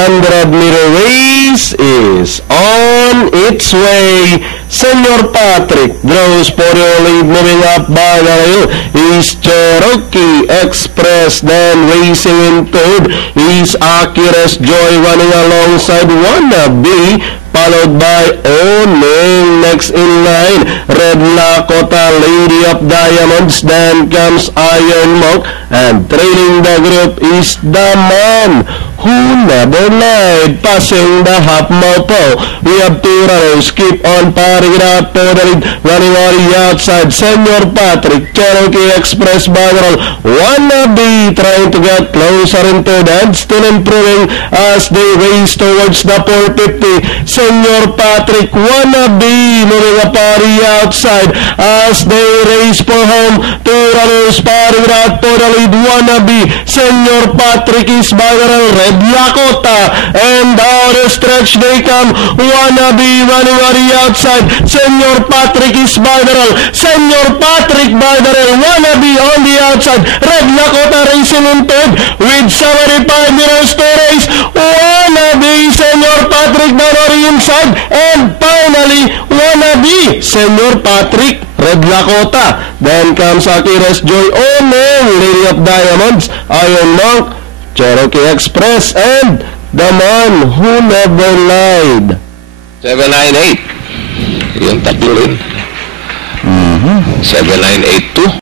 100-meter race is on its way. Senor Patrick draws for your lead, moving up by the rail is Cherokee Express, then racing in third is Akira's Joy running alongside Wannabe, followed by Oning. Next in line, Red Lakota, Lady of Diamonds, then comes Iron Monk, and trailing the group is The Man Who Never Lied. Passing the half mile pole, we have two runners, keep on paring it out for the lead, running on the outside, Senor Patrick, Cherokee Express by the roll, Wannabe trying to get closer into that, still improving as they race towards the 450. Senor Patrick, Wannabe moving up on the outside as they race for home. Two runners paring it out for the lead, Wannabe, Senor Patrick is by the roll, Red Lakota, and down the stretch they come. Wannabe running on the outside, Senor Patrick is by the roll, Senor Patrick by the roll, Wannabe on the outside, Red Lakota racing in third with 75 meters to race. Wannabe, Senor Patrick down on the inside, and finally Wannabe, Senor Patrick, Red Lakota. Then comes Akira's Joy, Oning, Lady of Diamonds, Iron Monk, Cherokee Express, and The Man Who Never Lied. 798. Yung tatlo rin. 7982.